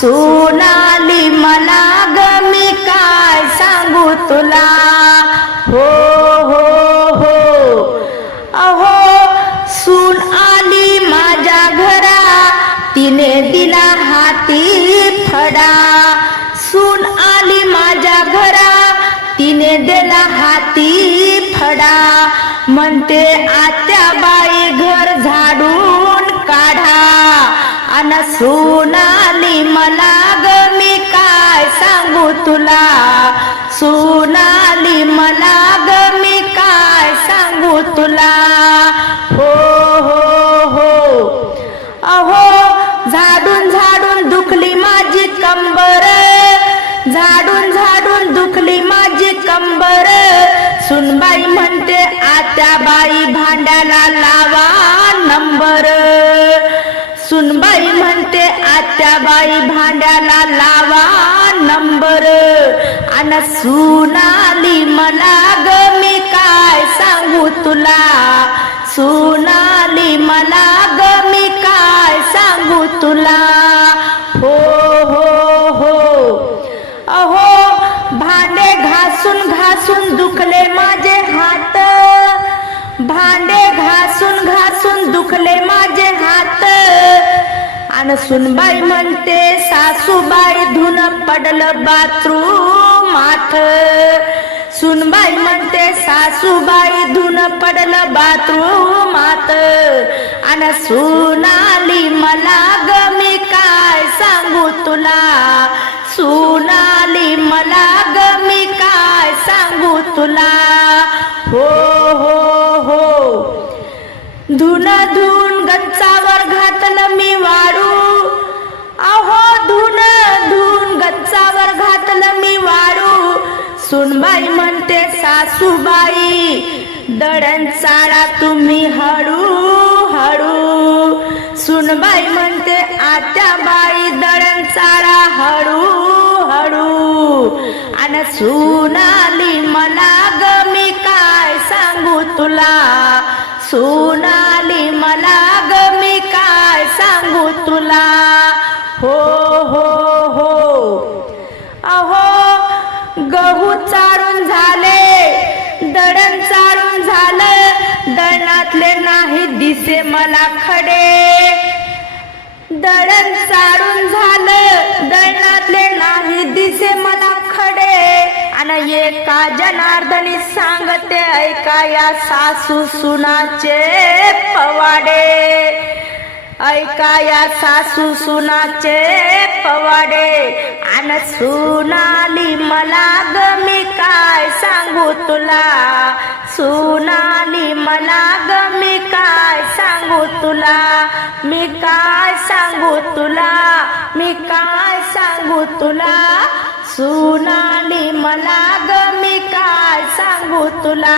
सोनाली मला ग मी काय सांगू तुला? हो हो हो. अहो सून आली माझ्या घरा. तिने दिला हाती फडा. सून आली माझ्या घरा. तिने दिला हाती फडा. म्हणते आत्या बाई घर झाडू न सुनाली मला ग मी काय सांगू तुला? सुनाली मला ग मी काय सांगू तुला? हो हो हो. अहो झाडून झाडून दुखली माझी कंबर. झाडून झाडून दुखली माझी कंबर. सुनबाई म्हणते आत्या बाई भांड्याला लावा नंबर. सुनबाई म्हणते आत्या बाई भांड्याला लावा नंबर. अन सुनाली मला ग मी काय सांगू तुला? सुनाली मला ग मी काय सांगू तुला? हो हो हो. अहो भांडे घासून घासून दुखले माझे हात. भांडे घासून घासून दुखले आणि सुनबाई म्हणते सासूबाई धुन पडलं बाथरूम माथ सुनबाई म्हणते सासूबाई धुन पडलं बाथरूम मात आणि सुनाली मला ग मी काय सांगू तुला? सुनाली मला ग मी काय सांगू तुला? हो हो हो. धुन धुन गच्चावर घातलं मी वाळू अहो धुन धुन गच्चावर घातलं मी वाळू सुनबाई म्हणते सासूबाई दळण चाळा तुम्ही हळू हळू सुनबाई म्हणते आत्या बाई दळण चाळा हळू हळू आणि सुनाली मला ग मी काय सांगू तुला? सुनाली मला सांगू तुला. हो हो हो. अहो गहू चारून झाले दडण चारून झालं दळणातले नाही दिसे मला खडे. दळण चारून झालं दळणातले नाही दिसे मला खडे. आणि एका जनार्दनी सांगते ऐका या सासू सुनाचे पवाडे. ऐका या सासू सुनाचे पवाडे. आणि सुनाली मला ग मी काय सांगू तुला? सुनाली मला ग मी काय सांगू तुला? मी काय सांगू तुला? मी काय सांगू तुला? सुनाली मला ग मी काय सांगू तुला?